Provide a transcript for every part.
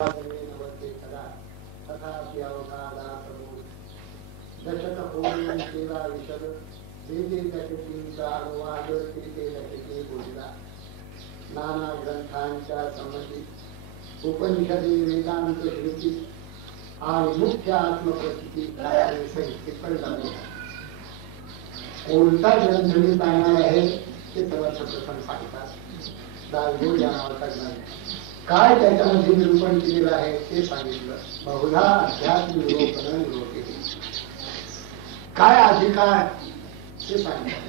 दशक होऊन केला विशद वेदे दशकींचा अनुवाद तिथे दशके बोलला. नाना ग्रंथांच्या संमती उपनिषदे वेदांत श्रुती आणि मुख्य आत्मप्रचिती टिप्पणी. कोणता ग्रंथ मी पाहणार आहे ते सर्वात प्रथम सांगतात. दासबोध या नावाचा ग्रंथ काय त्याच्यामध्ये निरूपण केलेलं आहे ते सांगितलं. बहुधा अध्यात्म निरूपण निरोपी काय अधिकार ते सांगतात.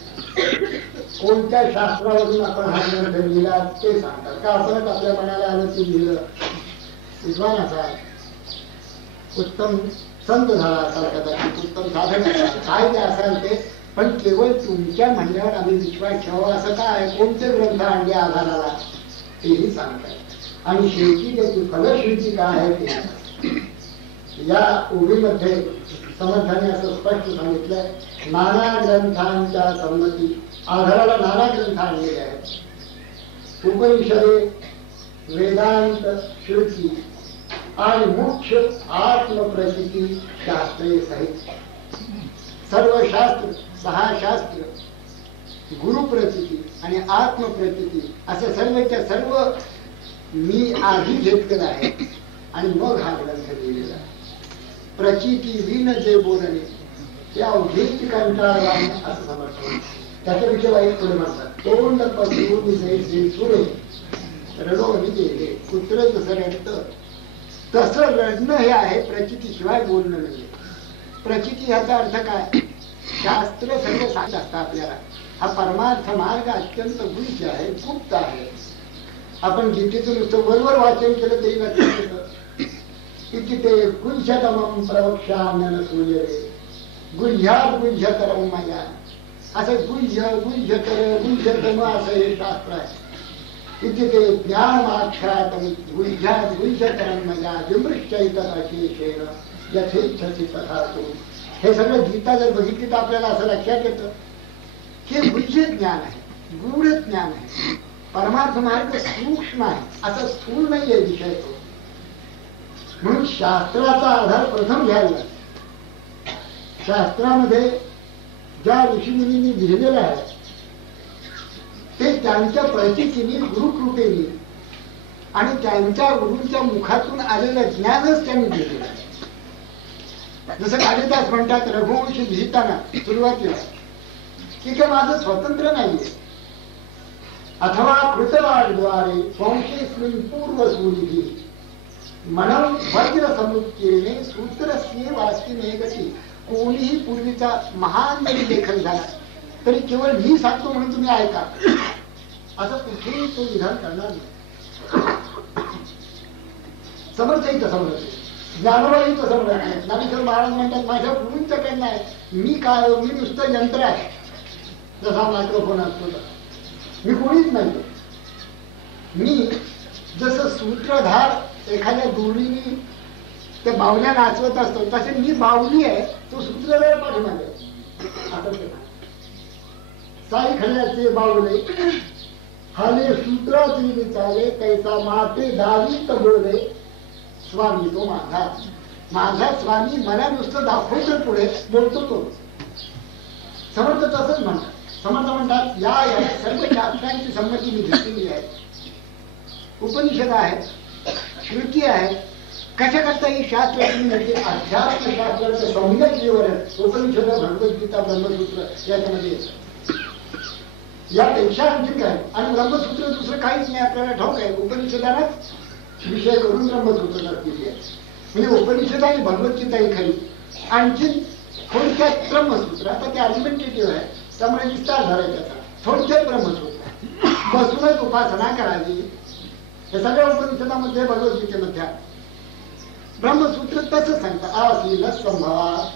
कोणत्या शास्त्रावरून आपण हा ग्रंथ लिहिला ते सांगतात. का आपणच आपल्या मनाला आलं ते लिहिलं. विद्वान असाल, उत्तम संत झाला असाल, कदाचित उत्तम साधक असाल, काय ते असाल ते, पण केवळ तुमच्या म्हणण्यावर आम्ही विश्वास ठेवावा असं काय, कोणते ग्रंथ आणले आधाराला तेही सांगतात. आणि शेवटी त्याची फलश्रुती काय आहे ते या ओळीमध्ये समर्थाने असं स्पष्ट सांगितलंय. नाना ग्रंथांच्या संमती आधाराला नाना ग्रंथ आणलेले आहेत. उपनिषदे, वेदांत, श्रुती आणि मुख्य आत्मप्रचिती शास्त्रे सहित सर्व शास्त्र, 6 शास्त्र, गुरुप्रचिती आणि आत्मप्रचिती असं सर्वच्या सर्व मी आधी घेतलेलं आहे आणि मग हा ग्रंथ लिहिलेला आहे. प्रचिती विन जे बोलणे ते अवघेच कंटाळवा असं समजतो. त्याच्याविषयी वाईट पुढे म्हणतात. तोंड पसरून जैसे सुरे रडोनी गेले कुत्र जसं रडतं तसं रडणं हे आहे. प्रचिती शिवाय बोलणं नाही. प्रचिती ह्याचा अर्थ काय? शास्त्र सर्व सांगत असतात आपल्याला. हा परमार्थ मार्ग अत्यंत गुप्त आहे, गुप्त आहे. आपण गीतेतून नुसतं वरवर वाचन केलं तरी लक्षात येतं की ते गुह्यतमं प्रवक्ष्याम्यन सूर्यरे गुह्यात गुह्यतरं मया. असं गुह्य गुह्यतर गुह्यतम असं हे शास्त्र आहे. इथे ते ज्ञानमाख्यातं गुह्यात गुह्यतरं मया विमृश्चैतदशेषेण यथेच्छसि तथा तु. हे सगळं गीता जर बघितली तर आपल्याला असं लक्षात येतं की गुह्य ज्ञान आहे, गूढ ज्ञान आहे. परमार्थ मार्ग सूक्ष्म आहे, असं स्थूल नाहीये विषय तो. म्हणून शास्त्राचा आधार प्रथम घ्यायला. शास्त्रामध्ये ज्या ऋषीमुनींनी लिहिलेलं आहे ते त्यांच्या प्रचितीने, गुरुकृपेने आणि त्यांच्या गुरूंच्या मुखातून आलेलं ज्ञानच त्यांनी लिहिलेलं आहे. जसं कालिदास म्हणतात रघुवंश लिहिताना सुरुवातीला की काय माझं स्वतंत्र नाहीये. अथवा कृतवाद्वारे वंशेस्मिन् पूर्वसूरिभिः मनं वज्र समुच्चयने सूत्रस्य वास्तिने गती. कोणीही पूर्वीचा महान जरी लेखन झाला तरी केवळ मी सांगतो म्हणून तुम्ही ऐका असं कुठेही तो विधान करणार नाही. समर्थही तसं म्हणत, ज्ञानोबाही तसं म्हणत नाही. ज्ञानेश्वर महाराज म्हणतात माझ्या गुरूंचं काही नाही, मी काय, मी नुसतं यंत्र आहे. जसा मायक्रोफोन असतो तर मी कोणीच नाही. मी जसं सूत्रधार एखाद्या दोरीने ते बावल्या नाचवत असतो तसे मी बावली आहे, तो सूत्रधार पाठीमागे असं ते साई खल्याचे बावले हाले सूत्राचे चाले कैसा माते दावीत बोले. स्वामी तो माझा, माझा स्वामी मला नुसतं दाखवतो, पुढे बोलतो तो. समर्थ तसंच म्हणतात. समर्थ म्हणतात या सर्व शास्त्रांची संमती मी घेतलेली आहे. उपनिषद आहे, श्रुती आहे. कशा करता ही शास्त्र म्हणजे अध्यात्म शास्त्राचं सम्यक विवरण उपनिषद, भगवद्गीता, ब्रह्मसूत्र याच्यामध्ये येतं. यापेक्षा आणखी काय. आणि ब्रह्मसूत्र दुसरं काहीच नाही आपल्याला ठाऊक आहे. उपनिषदालाच विषय करून ब्रह्मसूत्र नसलेली आहे. म्हणजे उपनिषद आणि भगवद्गीता ही खरी. आणखी थोडक्यात ब्रह्मसूत्र. आता ते आर्ग्युमेंटेटिव्ह आहे त्यामुळे विस्तार झालाय त्याचा. थोडक्यात ब्रह्मसूत्र बसूनच उपासना करावी. हे सगळ्या उपनिषदामध्ये, भगवद्गीतेमध्ये ब्रह्मसूत्र तसं सांगतं. आसीन संभवा.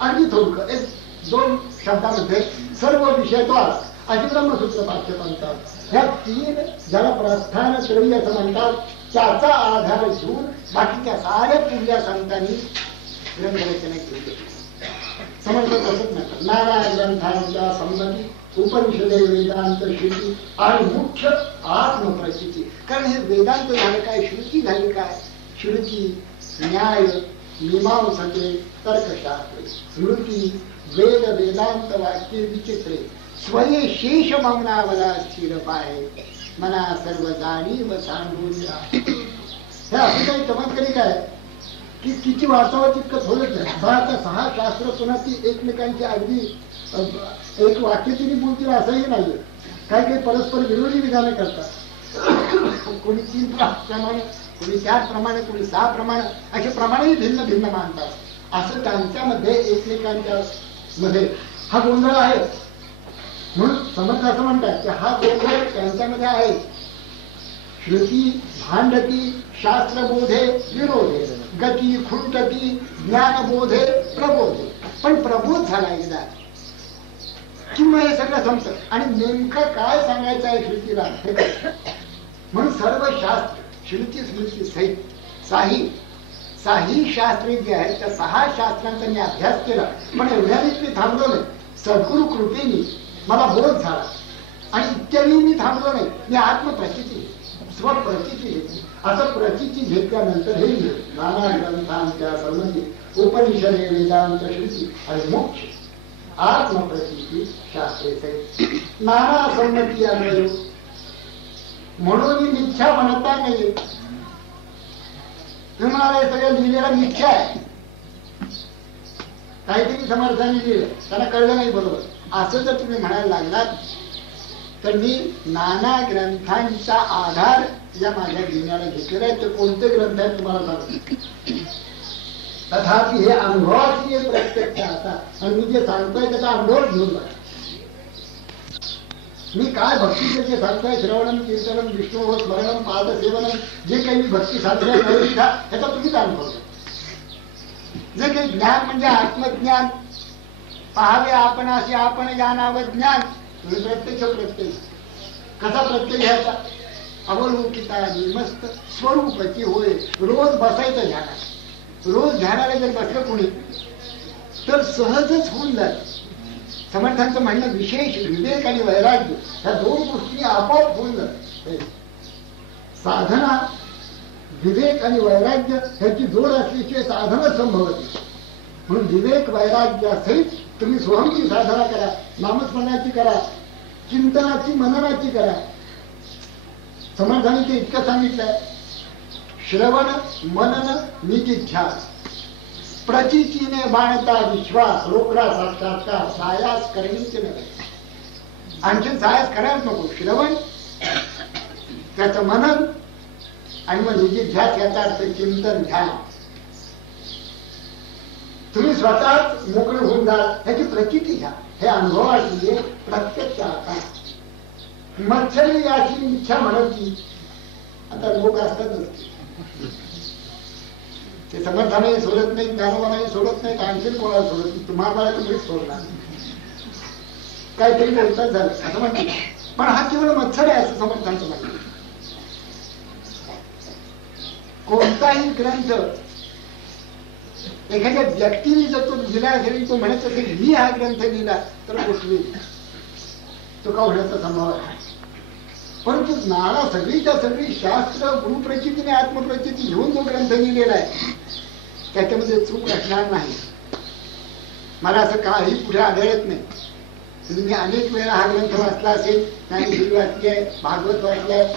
अगदी थोडकं 1-2 शब्दामध्ये सर्व विषय तो अशी ब्रह्मसूत्र भाष्य म्हणतात. ह्या 3 ज्याला प्रस्थान त्रयी असं म्हणतात त्याचा आधार घेऊन बाकीच्या साऱ्या पूर्या संतांनी ग्रंथरचना केली. समर्थ तसंच म्हणतात. नाना ग्रंथांच्या संमती उपनिषदे वेदांत श्रुती आणि मुख्य आत्मप्रचिती. कारण हे वेदांत झालं काय, श्रुती झाली काय, श्रुती न्याय मीमांसके तर्कशास्त्रे, स्मृती वेद वेदांत वाक्य विचित्रे, स्वये शेष मौनावला स्थिर पाहे, मना सर्व जाणीव सांगून. हे असं काही चमत्कारिक आहे की किती वाचावं तितकं थोडंच आहे. 6 शास्त्र पुन्हा ती एकमेकांची अगदी एक वाक्य तिने बोलतील असंही नाहीये. काही परस्पर विरोधी विधाने करतात. कोणी 3 प्रमाणे, कोणी 4 प्रमाणे, कोणी 6 प्रमाणे, असे प्रमाणेही भिन्न भिन्न मानतात. असं त्यांच्यामध्ये एकमेकांच्या मध्ये हा गोंधळ आहे. म्हणून समर्थ असं म्हणतात की हा गोंधळ त्यांच्यामध्ये आहे. श्रुती भांडती शास्त्रबोधे विरोधे, गती खुंटती ज्ञानबोधे प्रबोधे. पण प्रबोध झाला एकदा कि मग हे सगळं संपतं. आणि नेमकं काय सांगायचं आहे श्रुतीला, म्हणून सर्व शास्त्र श्रुती स्मृती सहित साही शास्त्रे जे आहेत त्या 6 शास्त्रांचा मी अभ्यास केला. पण एवढ्यानेच मी थांबलो नाही. सद्गुरु कृपेने मला बोध झाला आणि इत्यादी मी थांबलो नाही. मी आत्मप्रचिती स्वप्रचिती घेतली. असं प्रचिती घेतल्यानंतर हे नाना ग्रंथांच्या संबंधित उपनिषदे वेदांत श्रुती आणि मुख्य आत्मप्रचिती शास्त्रे नाना संमती अन्वय. म्हणून मी मिथ्या म्हणता नाही. तुम्हाला हे सगळं लिहिलेलं मिथ्या आहे. काहीतरी समर्थांनी लिहिलं, त्यांना कळलं नाही बरोबर असं जर तुम्ही म्हणायला लागलात तर मी नाना ग्रंथांचा आधार या माझ्या लिहिण्याला घेतलेला आहे. ते कोणते ग्रंथ आहेत तुम्हाला सांगतो. तथापि हे अनुभवाची प्रत्यक्ष असतात आणि मी जे सांगतोय त्याचा अनुभव घेऊन बघा. मी काय भक्तीचे जे सांगतोय श्रवणम कीर्तनम विष्णू स्मरणम पादसेवनम जे काही मी भक्ती सांगतोय त्याचा तुम्हीच अनुभव घ्या. जे काही ज्ञान म्हणजे आत्मज्ञान, पाहावे आपण असे आपण जाणावं ज्ञान. तुम्ही प्रत्यक्ष कसा प्रत्यय घ्यायचा, अवलोकिता मस्त स्वरूपाची होय. रोज बसायचं ध्यानात. रोज ध्यानाला जर बसलं कोणी तर सहजच होऊन जात. समर्थांचं म्हणणं विशेष विवेक आणि वैराग्य ह्या 2 गोष्टी आपोआप होऊन जातात. साधना विवेक आणि वैराग्य ह्याची जोड असल्याशिवाय साधना संभवत नाही. म्हणून विवेक वैराग्यासहित तुम्ही सोहमची साधना करा, नामस्मरणाची करा, चिंतनाची मननाची करा. समर्थांनी ते इतकं सांगितलंय, श्रवण मनन निधिध्यास, प्रचितीने बाणता विश्वास, रोकडा साक्षात्कार, सायास करणीचे नव्हे. आणखी सायास करायच नको. श्रवण त्याचं मनन आणि मग निधिध्यास याचा अर्थ चिंतन ध्यान. तुम्ही स्वतःच मोकळे होऊन जा ह्याची प्रचिती घ्या. हे अनुभवाची प्रत्यक्ष आता. मच्छरी याची इच्छा म्हणती. आता लोक असतातच ते समर्थाने सोडत नाही, ज्ञानोबाने सोडत नाही, आणखी कोणाला सोडत नाही. तुम्हाला तुम्हीच सोडणार काहीतरी बोलतात झालं असं म्हणते. पण हा केवळ मच्छर आहे असं समर्थांचं म्हणणं. कोणताही ग्रंथ एखाद्या व्यक्तीने जर तो लिहिला असेल, तो म्हणत असेल मी हा ग्रंथ लिहिला तर गोष्टी तो का होण्याचा संभव आहे. परंतु नाना सगळीच्या सगळी शास्त्र गुरुप्रचितीने आत्मप्रचिती घेऊन जो ग्रंथ लिहिलेला आहे त्याच्यामध्ये चूक असणार नाही. मला असं काही कुठे आढळत नाही. तुम्ही अनेक वेळा हा ग्रंथ वाचला असेल, ज्ञानेश्वरी वाचली आहे, भागवत वाचलाय,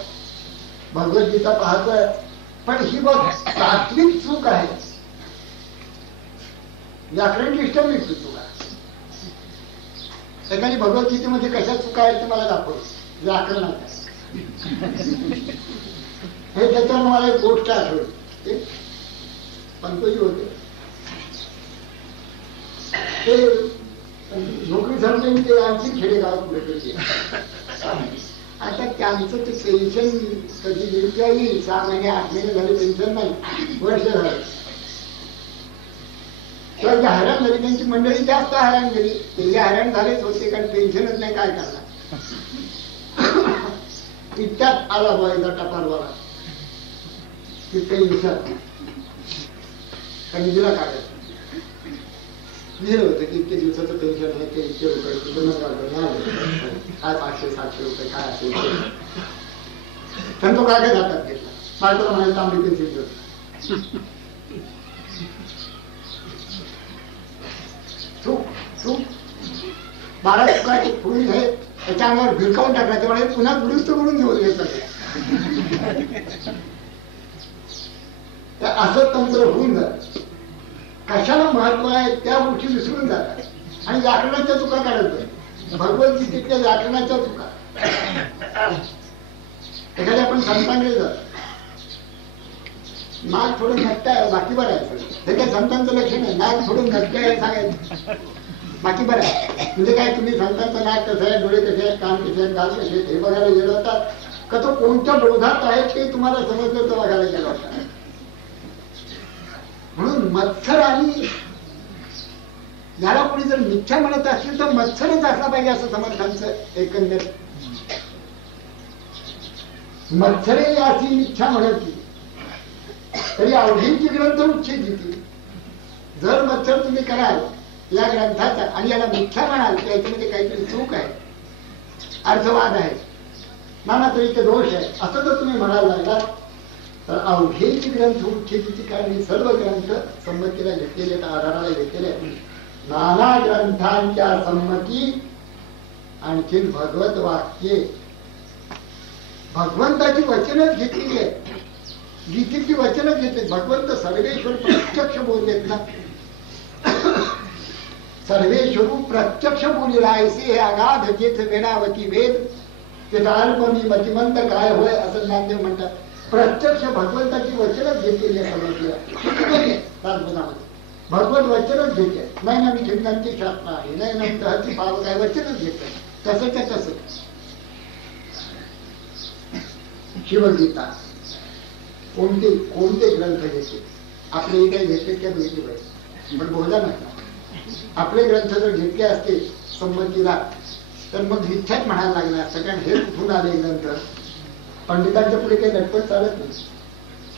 भगवद्गीता पाहतोय, पण ही बघ तात्विक चूक आहे. व्याकरण डिस्टर्बिंग चूक आहे. एखादी भगवद्गीतेमध्ये कशा चुका आहेत ते मला दाखवलं. व्याकरणात हे त्याच्यावर मला एक गोष्ट आठवली. पंतोजी होते ते नोकरी झाली, ते आणखी खेडेगावात कुठे. आता त्यांचं ते पेन्शन कधी येईल, 6 महिने 8 महिने झाले पेन्शन नाही, वर्ष झालं. तेव्हा हैराण झाली, त्यांची मंडळी जास्त हैराण गेली. ते हैराण झालेच होते कारण पेन्शनच नाही, काय करणार. इतक्यात आला व्हायचा टपालवाला की पेन्शन दिला काढायचं. लिहिलं होतं की इतके दिवसाचं पेन्शन आहे ते इतके रुपये आज 500-700 रुपये काय असेल पण तो काय जातात घेतला बायकोला म्हणायचं तांबडी पेन्सिल घेऊन चूक चूक 12 चुका पुढील हे त्याच्यावर भिरकावून टाकला त्यामुळे पुन्हा दुरुस्त करून घेऊन घेतलं असं तंत्र होऊन जात. कशाला महत्व आहे त्या गोष्टी विसरून जातात आणि व्याकरणाच्या चुका काढत भगवद्गीतेतल्या व्याकरणाच्या चुका. एखाद्या आपण संतांकडे जातो नाक थोडं नट्ट आहे बाकी बरं आहे हे काय संतांचं लक्षण आहे नाक थोडं नट्ट आहे सांगायचं बाकी बरं आहे म्हणजे काय तुम्ही संतांचं नाक कसं आहे डोळे कसे आहेत कान कसे आहेत गाल कसे आहेत हे बघायला गेलं होतात का तो कोणत्या बोधात आहे ते तुम्हाला समजलं तर बघायला गेलं होता. म्हणून मत्सर आणि याला कोणी जर मिथ्या म्हणत असतील तर मत्सरच असला पाहिजे असं समर्थांचं एकंदर. मत्सरे अशी मिथ्या म्हणत तरी अवधींची ग्रंथ उच्छेदिती. जर मत्सर तुम्ही कराल या ग्रंथाचा आणि याला मिथ्या म्हणाल तर याच्यामध्ये काहीतरी चूक आहे अर्थवाद आहे नाना तऱ्हेचे दोष आहे असं जर तुम्ही म्हणायला लागलात तर अवघेची ग्रंथ उच्छेदिती कारण सर्व ग्रंथ संमतीला घेतलेले आधाराला घेतलेले नाना ग्रंथांच्या संमती आणखी भगवत वाक्ये भगवंताची वचनच घेतलेली आहे. गीतेची वचनच घेतली. भगवंत सर्वेश्वर प्रत्यक्ष बोललेत ना सर्वेश्वर प्रत्यक्ष बोललेला ऐसे हे अगाध जेथ वेणावती वेद ते अल्पमी मतिमंत काय होय असं ज्ञानदेव म्हणतात. प्रत्यक्ष भगवंताची वचनच घेतलेली आहे भगवत वचनच घेते नाही ना मी खिंडांची शास्त्र आहे नाही ना तहची पावक आहे वचनच घेते तसंच्या तसं. शिवगीता कोणते कोणते ग्रंथ घेतले आपले काही घेतले त्या माहिती पाहिजे पण बोला नका. आपले ग्रंथ जर घेतले असते संमतीला तर मग मिथ्याच म्हणायला लागलं असतं कारण हे कुठून आले ग्रंथ. पंडितांच्या पुढे काही लटपट चालत नाही.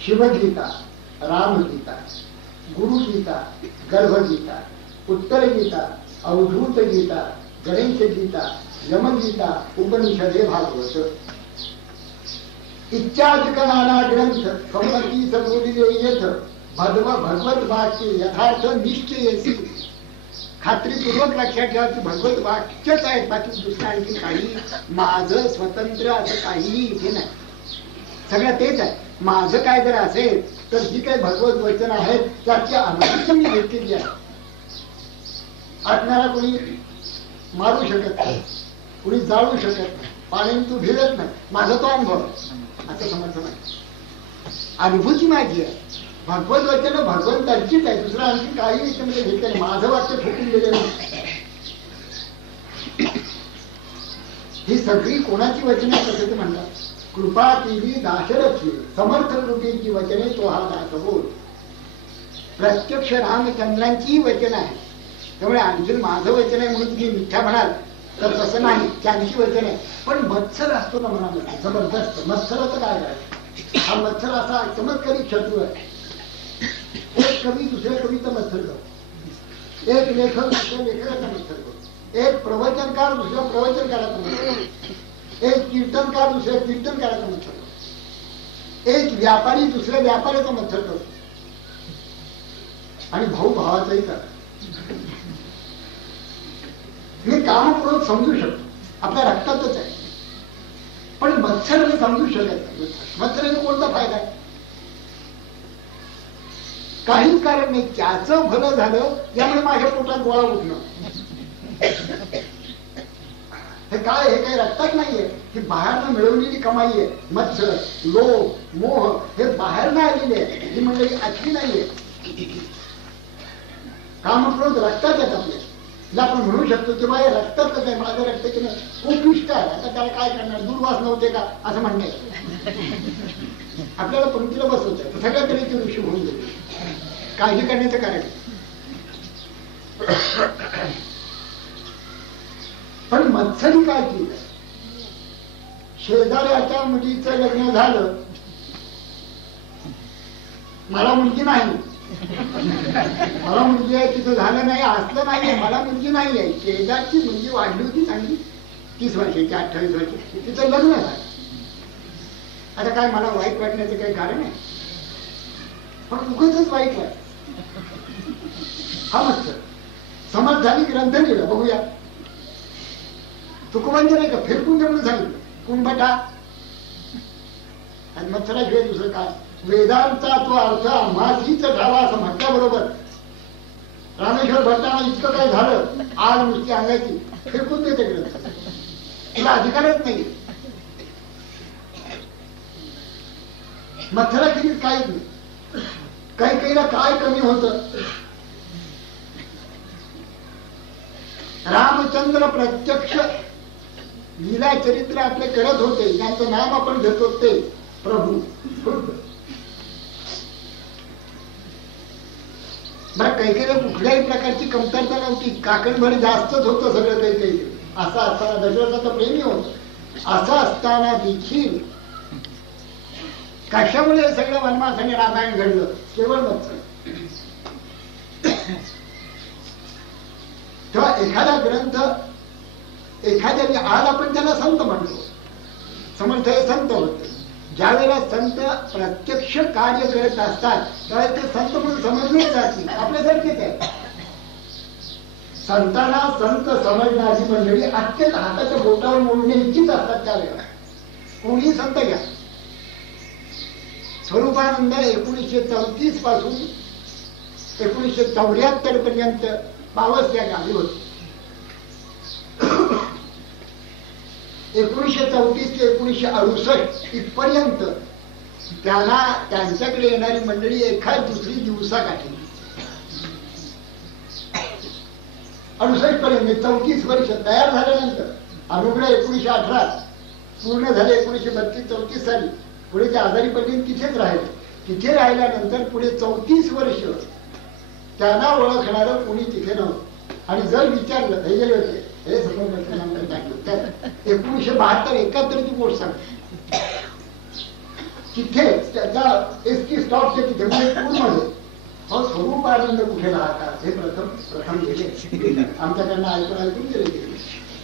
शिवगीता रामगीता गुरुगीता गर्भगीता उत्तर गीता अवधूत गीता गणेश गीता यमगीता उपनिषदे भागवत इत्यादिक नाना ग्रंथ संमती बोलिले येथ भगवत वाक्य यथार्थ निश्चयसी. खात्रीपूर्वक लक्षात ठेवा की भगवत वाक्यच आहेत बाकी दुसरं आणखी काही माझं स्वतंत्र असं काहीही इथे नाही सगळं तेच आहे. माझं काय जर असेल तर जी काही भगवत वचन आहेत त्याची अनुभूती मी घेतलेली आहे. आत्म्याला कोणी मारू शकत नाही कोणी जाळू शकत नाही पाण्याने तू भिजत नाही माझा तो अनुभव असं समजलं नाही. अनुभूती माझी आहे भगवत वचन भगवंतांचीच आहे दुसरं आणखी काही याच्यामध्ये घेतलं माझं वाक्य ठोकून गेलेलं नाही. ही सगळी कोणाची वचने कसं ते म्हणतात कृपा केली दाशरथी समर्थ कृपेची वचने तो हा दास बोल. प्रत्यक्ष रामचंद्रांची वचन आहे त्यामुळे आणखी माझं वचन आहे म्हणून तुम्ही मिथ्या म्हणाल तर तसं नाही त्यांची वचन आहे. पण मत्सर असतो ना मनामध्ये जबरदस्त. मत्सराचं काय आहे हा मत्सर असा चमत्कारी शत्रू आहे. एक कवी दुसऱ्या कवीचा मत्सर करतो एक लेखक दुसऱ्या लेखकाचा मत्सर करतो एक प्रवचनकार दुसऱ्या प्रवचनकाराचा मत्सर करतो एक कीर्तनकार दुसऱ्या कीर्तनकाराचा मत्सर करतो एक व्यापारी दुसऱ्या व्यापाऱ्याचा मत्सर करतो आणि भाऊ भावाचाही करतो. मी कामपूर्वक समजू शकतो आपल्या रक्तातच आहे पण मत्सर मी समजू शकत नाही. मत्सराने कोणता फायदा आहे काहीच कारण नाही. त्याचं भलं झालं यामुळे माझ्या पोटात गोळा उठणं हे काय हे काही रक्तात नाहीये ही बाहेरनं मिळवलेली कमाई आहे. मत्सर लोभ मोह हे बाहेरनं आलेले आहे ही मंडळी अशी नाहीये. कामक्रोध रक्तात आहेत आपल्या आपण म्हणू शकतो की माझ्या रक्तातच आहे माझं रक्त की उपिष्ट आहे आता त्याला काय करणार दूरवास नव्हते का असं म्हणणे आपल्याला पंक्तीला बसवत आहे सगळ्या तऱ्हेचे ऋषी होऊन गेले काळजी करण्याचं कारण. पण मत्सरी काय केलं शेजाऱ्याच्या मुलीचं लग्न झालं मला मुलगी नाही मला मुलगी आहे तिथं झालं नाही, असलं नाहीये, मला मुलगी नाही आहे. शेजारची मुलगी वाढली होती चांगली, 30 वर्षाची 28 वर्षाची, तिचं लग्न झालं. आता काय मला वाईट वाटण्याचं काही कारण आहे? पण उगाचच वाईट वाटत. हा मत्सर समाजधानी ग्रंथ लिहिला, बघूया. तुकोबांचं नाही का फिरकून म्हणून सांगितलं, कुंभटा आणि मत्सराशिवाय दुसरं काय? वेदांचा तो अर्थ आम्हाच ठावा असं म्हटल्याबरोबर रामेश्वर भट्टांना इतकं काय झालं, आग नुसती अंगाची फिरकून देते ग्रंथ. तुला अधिकारच नाही. मत्सराखेरीज काहीच नाही. काही काहीला काय कमी होतं? रामचंद्र प्रत्यक्ष लीला चरित्र आपले करत होते, ज्यांचं नाम आपण घेतो ते प्रभू. बरं, कैकेयीला कुठल्याही प्रकारची कमतरता नव्हती, काकणभर जास्तच होतं सगळं काही. असं असताना दशरथाचं प्रेमी होत, असं असताना देखील कशामुळे सगळं वनवास आणि रामायण घडलं? केवळ मत्सर. तेव्हा एखादा ग्रंथ, एखाद्याने, आज आपण त्याला संत म्हणतो, समर्थ हे संत होते. ज्यावेळेला संत प्रत्यक्ष कार्य करत असतात त्यावेळेला ते संत म्हणून समजले जात नाही, आपल्यासारखेच आहे. संतांना संत समजणारी मंडळी अत्यंत हाताच्या बोटावर मोडणे इच्छित असतात. त्यावेळेला कोणी संत घ्या. स्वरूपानंद 1934 पासून 1974 पर्यंत पावस या गावी होते. 1934 ते 1968 इथपर्यंत त्यांना त्यांच्याकडे येणारी मंडळी एखाद दुसरी दिवसाकाठी. 68 पर्यंत 34 वर्ष तयार झाल्यानंतर अनुग्रह 1918 पूर्ण झाले. 1932-34 साली पुढे ते आजारी पडले, तिथेच राहिले. तिथे राहिल्यानंतर पुढे 34 वर्ष त्यांना ओळखणारं कोणी तिथे नव्हतं. आणि जर विचारलं, हे गेले होते, हे समोर 1972-71 ची गोष्ट सांगते. तिथे त्याच्या एसटी स्टॉपच्या तिथे पूर्णमध्ये स्वरूपानंद कुठे राहतात हे प्रथम गेले. आमच्याकडनं ऐकून गेले.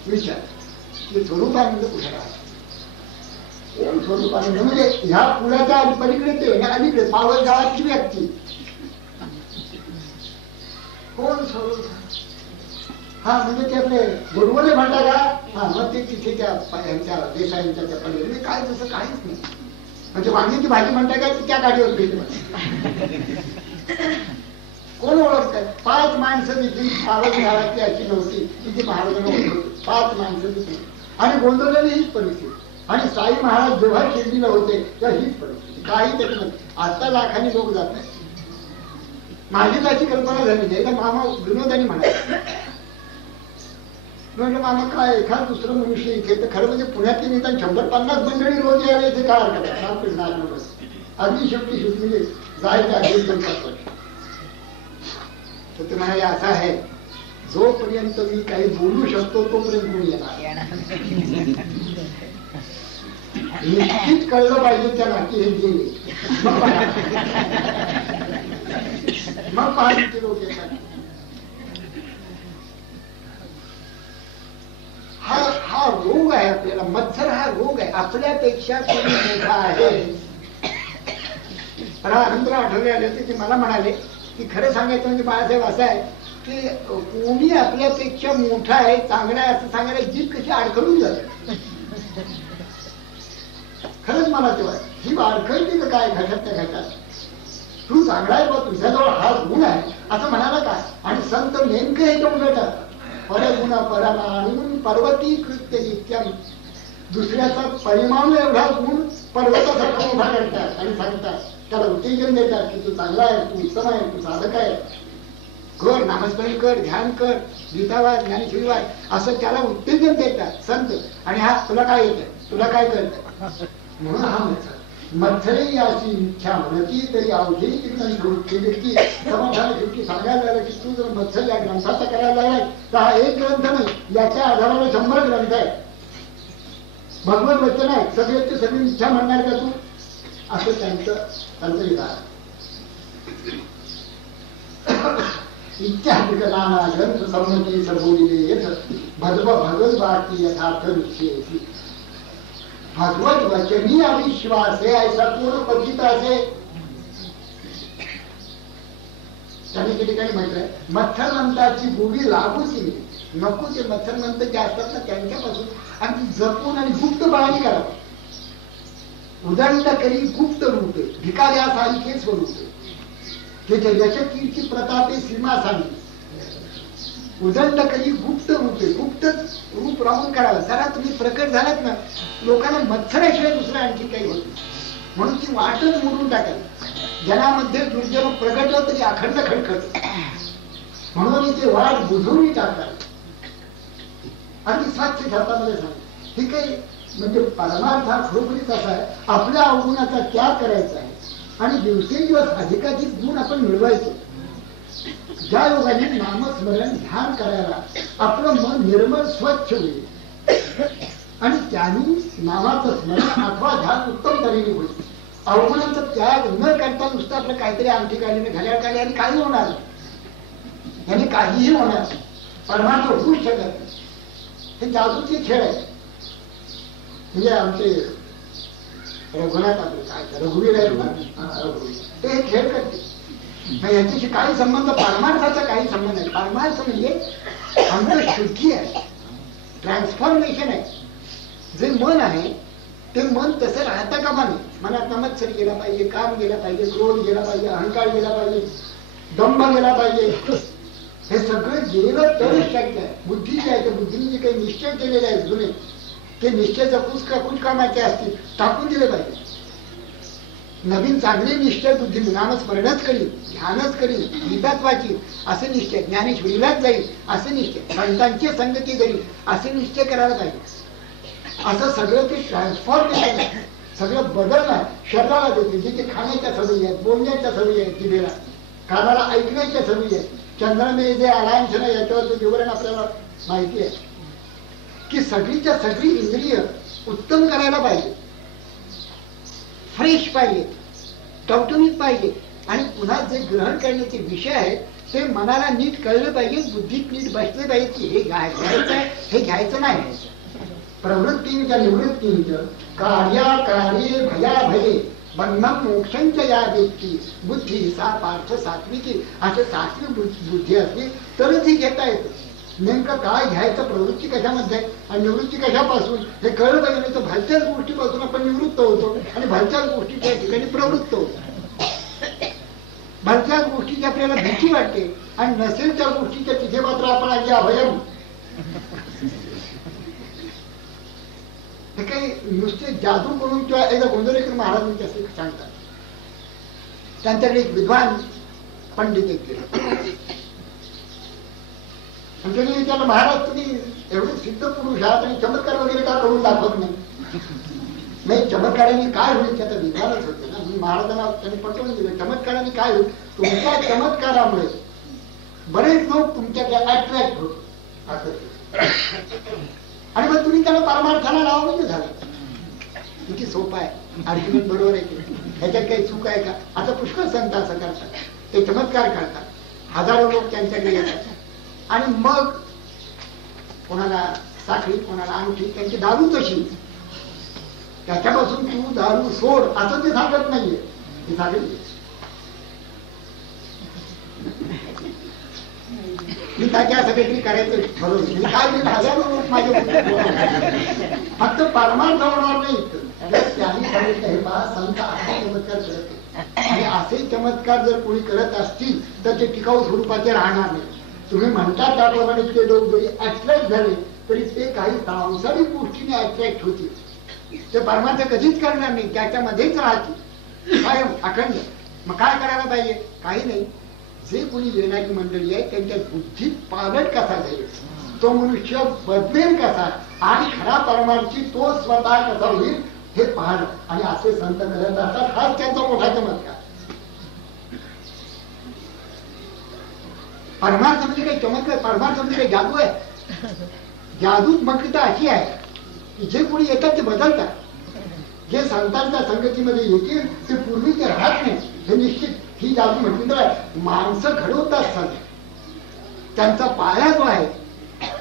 विचार की स्वरूपानंद कुठे राहतात? कोण स्वरूपानंद? म्हणजे ह्या पुलाच्या पलीकडे ते अलीकडे पावस गावाची व्यक्ती. कोण स्वरूप? हा, म्हणजे ते आपले गुरुवले म्हणता का? हा, मग ते तिथे त्या देसाईंच्या त्या पलीकडे काय तसं काहीच नाही. म्हणजे वांग्याची भाजी म्हणता का त्या गाडीवर भेटली. कोण ओळखतात? 5 माणसं देखील पावस गावाची अशी नव्हती की ती महाराजांना ओळखत. 5 माणसं देखील. आणि गोंधळलेली हीच परिस्थिती. आणि साई महाराज जेव्हा शिर्डीला होते तेव्हा हीच परिस्थिती. काही त्याची नाही. आता लाखांनी लोक जात नाही. माझी त्याची कल्पना झाली नाही. मामा विनोदानी म्हणाले, म्हणजे मामा काय एखाद दुसरं मनुष्य इथे, तर खरं म्हणजे पुण्यातली निदान 100-50 मंडळी रोज यायला इथे काय हरकत? अगदी शेवटी म्हणजे जायचं तर ते म्हणाले, असं आहे, जोपर्यंत मी काही बोलू शकतो तोपर्यंत कोणी येणार. निश्चित कळलं पाहिजे त्याला की हे गेले, मग 5 लोक येतात. हा रोग आहे आपल्याला. मत्सर हा रोग आहे. आपल्यापेक्षा कोणी मोठा आहे. रामचंद्र आठवले आले होते, ते मला म्हणाले की खरं सांगायचं म्हणजे बाळासाहेब असं आहे की कोणी आपल्यापेक्षा मोठा आहे, चांगला आहे असं सांगायला जीभ कशी अडखळून जाते. खरंच मला तेव्हा ही अडखळती का काय घटात त्या घटात. तू चांगला आहे बा, तुझ्याजवळ हा गुण आहे असं म्हणाला काय? आणि संत नेमकं हे उलटतात. परगुण परमाणून पर्वती कृत्य नित्यम. दुसऱ्याचा परिमाण एवढा गुण पर्वतासारखा उभा करतात आणि सांगतात, त्याला उत्तेजन देतात की तू चांगला आहे, तू उत्तम आहे, तू साधक आहे, कर, नामस्मरण कर, ध्यान कर, गीतावाद, ज्ञानेश्वरी वाद, असं त्याला उत्तेजन देतात संत. आणि हा तुला काय येतंय, तुला काय करत? म्हणून हा मत्सरे याची इच्छा म्हणती तरी अवघी व्यक्ती समाधान शेवटी सांगायला लागला की तू जर मत्सर या ग्रंथाचा करायला लागलाय तर हा एक ग्रंथ नाही, याच्या आधारावर 100 ग्रंथ आहे. भगवत वचन आहे, सगळ्याची सगळी इच्छा म्हणणार का तू? असं त्यांचं विधान. इत्यादी नाना ग्रंथ संमती सबोधिले येत भगवत वाक्य यथार्थ निश्चय भगवत वचनी अविश्वास है ऐसा पूर्ण पतित असे. त्यांनी त्या ठिकाणी म्हटलंय मत्थरमंताची भूमी लागूच नाही. नको ते मत्थरमंत जे असतात ना त्यांच्यापासून अगदी जपून आणि गुप्त पाळणी करावं. उदंड करी गुप्त रूपे भिकाऱ्यासारखे स्वरूपे त्याच्या यश कीर्ती प्रतापे सीमा सांगली. उदंड करी गुप्त रूपे गुप्त रूप राहून करावं. जरा तुम्ही प्रकट झालात ना लोकांना मत्सराशिवाय दुसरं आणखी काही होत म्हणून ती वाटच मोडून टाकावी. जनामध्ये दुर्जन प्रगटलं तरी अखंड खडखड म्हणून ते वाट बुजवून टाकतात. अगदी साक्ष शास्त्रामध्ये सांग हे काही म्हणजे परमार्थ हा खरोखरीच असा आहे आपल्या अवगुणाचा त्याग करायचा आहे आणि दिवसेंदिवस अधिकाधिक गुण आपण मिळवायचो. ज्या योगाने नामस्मरण ध्यान करायला आपलं मन निर्मळ स्वच्छ होईल आणि त्यांनी नामाचं स्मरण अथवा ध्यान उत्तम तऱ्हेने होईल. अवगुणाचा त्याग न करता नुसतं आपलं काहीतरी अंगठी काढली घड्याळ काढली आणि काही होणार यांनी काहीही होणार परमार्थ होऊच शकत नाही. हे जादूचे खेळ आहे. म्हणजे आमचे रघुनाथ आपले काय रघुवीर आहे ते हे खेळ करते. यांच्याशी काही संबंध परमार्थाचा काही संबंध नाही. परमार्थ म्हणजे आमचं शुद्धी आहे ट्रान्सफॉर्मेशन आहे. जे मन आहे ते मन तसं राहता कामा नये. मनात मत्सर गेला पाहिजे काम गेला पाहिजे क्रोध गेला पाहिजे अहंकार गेला पाहिजे दंभ गेला पाहिजे. हे सगळं गेलं तरच शक्य आहे. बुद्धी जी आहे त्या बुद्धीने जे काही निश्चय केलेले आहेत जुने ते निश्चयचा कुचकामाचे असतील टाकून दिले पाहिजे. नवीन चांगले निश्चय बुद्धी नामस्मरणच करील ध्यानच करील गीताच वाचील असे निश्चय ज्ञानेश्वरीलाच जाईल असे निश्चय संतांची संगती करील असे निश्चय करायला पाहिजे. असं सगळं ते ट्रान्सफॉर्मेशन आहे. सगळं बदल आहे शरीराला देते. जिथे खाण्याच्या सवयी आहेत बोलण्याच्या सवयी आहेत जिभेला कानाला ऐकण्याच्या सवयी आहेत. चंद्रमे जे आलांछन याच्यावरचं विवरण आपल्याला माहिती आहे की सगळीच्या सगळी इंद्रिय उत्तम करायला पाहिजे फ्रेश पाहिजे टवटवीत पाहिजे आणि पुन्हा जे ग्रहण करण्याचे विषय आहेत ते मनाला नीट कळलं पाहिजे बुद्धीत नीट बसले पाहिजे की हे घ्यायचं आहे हे घ्यायचं नाही. प्रवृत्तींच्या निवृत्तींच्या कार्याकार्ये भयाभये बंधम मोक्षंच या व्यक्ती बुद्धी सा पार्थ सात्विकी असं सात्विक बुद्धी असली तरच ही घेता येतं. नेमकं काय घ्यायचं प्रवृत्ती कशामध्ये आणि निवृत्ती कशापासून हे कळलं पाहिजे. नाही तर भलत्याच गोष्टीपासून आपण निवृत्त होतो आणि भलत्याच गोष्टीच्या ठिकाणी प्रवृत्त होतो. भलत्याच गोष्टीची आपल्याला भीती वाटते आणि नसेल त्या गोष्टीच्या तिथे मात्र आपण आधी अभयम. हे काही नुसते जादू करून किंवा एकदा गोंधळेकर महाराजांचे असे सांगतात. त्यांच्याकडे एक विद्वान पंडित एक गेला त्यांनी विचारलं महाराज तुम्ही एवढे सिद्ध पुरुष आहात आणि चमत्कार वगैरे का करून दाखवत नाही. चमत्काराने काय होईल त्याचा विधानच होते ना. महाराजांना त्यांनी पटवून दिलं चमत्काराने काय होईल तुमच्या चमत्कारामुळे बरेच लोक तुमच्याकडे अट्रॅक्ट होते आणि मग तुम्ही त्याला परमार्थाला लावा म्हणजे झालं. किती सोपं आहे आर्ग्युमेंट बरोबर आहे की ह्याच्यात काही चूक आहे का. आता पुष्कळ संत असं करतात ते चमत्कार करतात हजारो लोक त्यांच्याकडे येतात आणि मग कोणाला साखळी कोणाला अंगठी त्यांची दारू तशी त्याच्यापासून तू दारू सोड असं ते सांगत नाहीये. ती सांगेल मी त्याच्या असं काहीतरी करायचं ठरवलं काय मी हजारो लोक माझे फक्त परमार्थ होणार नाही. त्यांनी सांगितलं हे पहा संत असा चमत्कार करत आणि असे चमत्कार जर कोणी करत असतील तर ते टिकाऊ स्वरूपाचे राहणार नाही. तुम्ही म्हणता त्याप्रमाणे ते लोक जरी अट्रॅक्ट झाले तरी ते काही सांसारिक गोष्टीने अट्रॅक्ट होतील. ते परमार्थ कधीच करणार नाही त्याच्यामध्येच राहतील कायम अखंड. मग काय करायला पाहिजे काही नाही. जे कोणी येणारी मंडळी आहे त्यांच्या बुद्धीत पालट कसा जाईल तो मनुष्य बदलेल कसा आणि खरा परमार्थी तो स्वतः कसा होईल हे पाहणं आणि असे संत करत असतात. हाच त्यांचा मोठा चमत्कार. परमार्थ म्हणजे काही चमत्कार परमार्थ म्हणजे काही जादू आहे. जादूत मक्रिता अशी आहे की जे कोणी येतात ते बदलतात. जे संतांच्या संगतीमध्ये येतील ते पूर्वी ते राहत नाही हे निश्चित. ही जादू म्हटली तर माणसं घडवतात संत त्यांचा पाया जो आहे,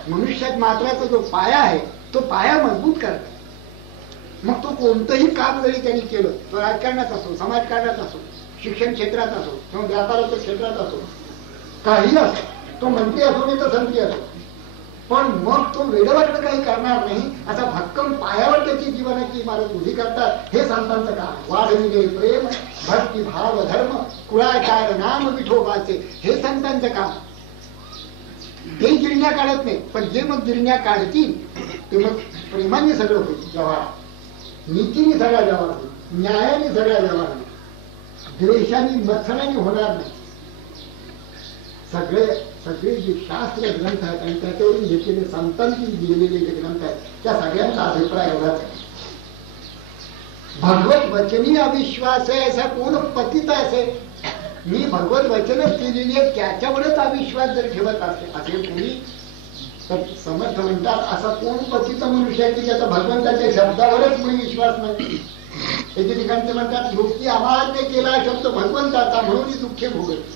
मनुष्यात मात्राचा जो पाया आहे, तो पाया मजबूत करतात. मग तो कोणतंही काम जरी त्यांनी केलं, तो राजकारणात असो, समाजकारणात असो, शिक्षण क्षेत्रात असो किंवा व्यापाराच्या क्षेत्रात असो, काही असो, तो मंत्री असो नाही तर संत्री असो, पण मग तो वेडवाकडे काही करणार नाही, असा भक्कम पायावर त्याची जीवनाची इमारत उभी करतात. हे संतांचं काम. वाढविले प्रेम भक्ती भाव धर्म कुळाचार नाम विठोबाचे, हे संतांचं काम. ते गिरण्या काढत नाही, पण जे मग गिरण्या काढतील ते मग प्रेमाने सगळं होईल. व्यवहार नीतीने सगळा व्यवहार होईल, न्यायाने सगळा व्यवहार होईल, द्वेषाने मत्सराने होणार नाही. सगळे जे शास्त्र ग्रंथ आहेत आणि त्याच्यावरून घेतलेले संतांनी लिहिलेले जे ग्रंथ आहेत, त्या सगळ्यांचा अभिप्राय एवढाच आहे. भगवत वचनी अविश्वास आहे असा कोण पतित असे, मी भगवत वचनच केलेली आहे त्याच्यावरच अविश्वास जर ठेवत असेल कोणी, तर समर्थ म्हणतात असा कोण पतित मनुष्य आहे की ज्याचा भगवंताच्या शब्दावरच कोणी विश्वास नाही. त्याच्या ठिकाणी ते म्हणतात योगी अमान्य केला शब्द भगवंताचा म्हणून दुःखे भोगत.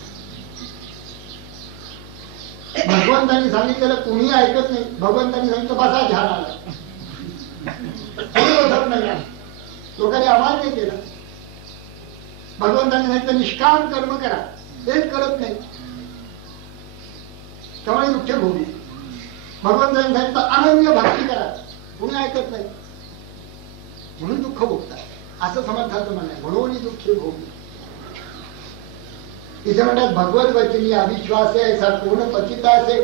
भगवंतांनी सांगितलेलं कोणी ऐकत नाही. भगवंतांनी सांगितलं बसा ध्यानाला, नाही, लोकांनी अमान्य केलं. भगवंतांनी सांगितलं निष्काम कर्म करा, तेच करत नाही, त्यामुळे दुःख भोगली. भगवंतांनी सांगितलं अनन्य भक्ती करा, कोणी ऐकत नाही, म्हणून दुःख भोगतात, असं समर्थाचं म्हणणं आहे. म्हणून दुःख भोगली. इथे म्हणतात भगवत वचनी अविश्वास आहे असा कोण पतित असे,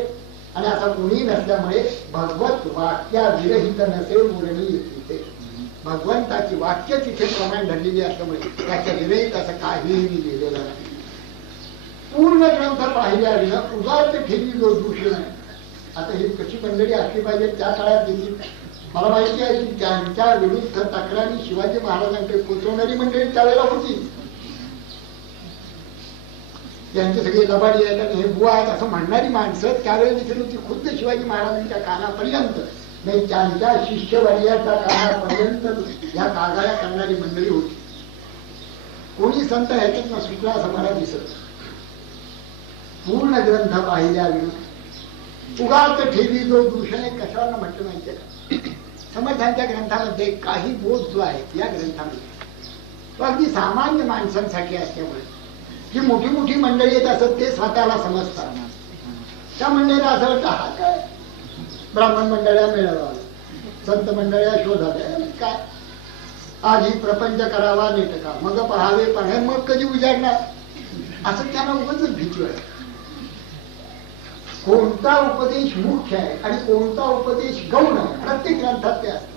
आणि असा कोणी नसल्यामुळे भगवत वाक्या विरहित नसे मुरणी येते. भगवंताची वाक्य तिथे प्रमाण धरलेली असल्यामुळे त्याच्या विरहित असं काहीही लिहिलेलं नाही. पूर्ण ग्रंथ पाहिल्या विना उगाच ठेवी जो दूषण आहे. आता ही कशी मंडळी असली पाहिजे त्या काळात देखील मला माहिती आहे की त्यांच्या विरुद्ध तक्रारी शिवाजी महाराजांकडे पोचवणारी मंडळी त्यावेळेला होती. त्यांची सगळी लबाडी आहेत आणि हे बुवा आहेत असं म्हणणारी माणसं त्यावेळी देखील होती. खुद्द शिवाजी महाराजांच्या कानापर्यंत नाही, त्यांच्या शिष्यवर्याच्या कानापर्यंत या कागाळ्या करणारी मंडळी होती. कोणी संत ह्याच्यात न सुटला असं मला दिसत. पूर्ण ग्रंथ पाहिल्या उगाच ठेवी जो दूषण आहे. कशावर म्हटलं माहितीये का, समर्थांच्या ग्रंथामध्ये काही बोध जो आहे या ग्रंथामध्ये तो अगदी सामान्य माणसांसाठी असल्यामुळे जी मोठी मोठी मंडळी येत असत ते स्वतःला समजतात. त्या मंडळीला असं वाटतं हा काय ब्राह्मण मंडळ्या मिळावा, संत मंडळ्या शोधाव्या, काय आधी प्रपंच करावा नीट का, मग पहावे पण मग कधी उजाडणार, असं त्यांना उगाच भीती वाटते. कोणता उपदेश मुख्य आहे आणि कोणता उपदेश गौण आहे, प्रत्येक ग्रंथात ते असते.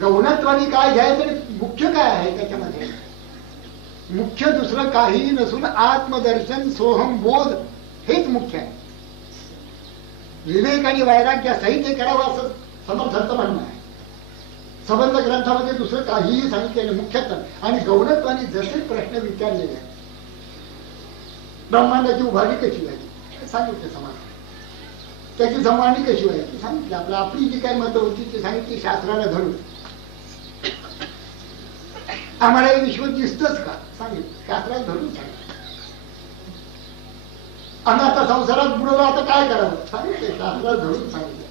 गौणत्वाने काय घ्यायचं, मुख्य काय आहे त्याच्यामध्ये, मुख्य दुसरं काही नसून आत्मदर्शन सोहम बोध हेच मुख्य आहे. विवेक आणि वैराग्यासहित हे करावं असं समर्थांचं म्हणणं आहे. संबंध ग्रंथामध्ये दुसरं काहीही सांगितलेलं मुख्यत्व आणि गौणत्वाने जसे प्रश्न विचारलेले आहेत. ब्रह्मांडाची उभारी कशी व्हायची सांगितलं, समाज त्याची संवाणी कशी व्हायची सांगितलं. आपली जी काही मतं होती ती सांगितली शास्त्राला धरून. आम्हाला हे विश्व दिसतच का सांगितलं, शास्त्राला धरून सांगितलं. आम्ही आता संसारात बुडवलं, आता काय करावं सांगितलं, शास्त्राला धरून सांगितलं.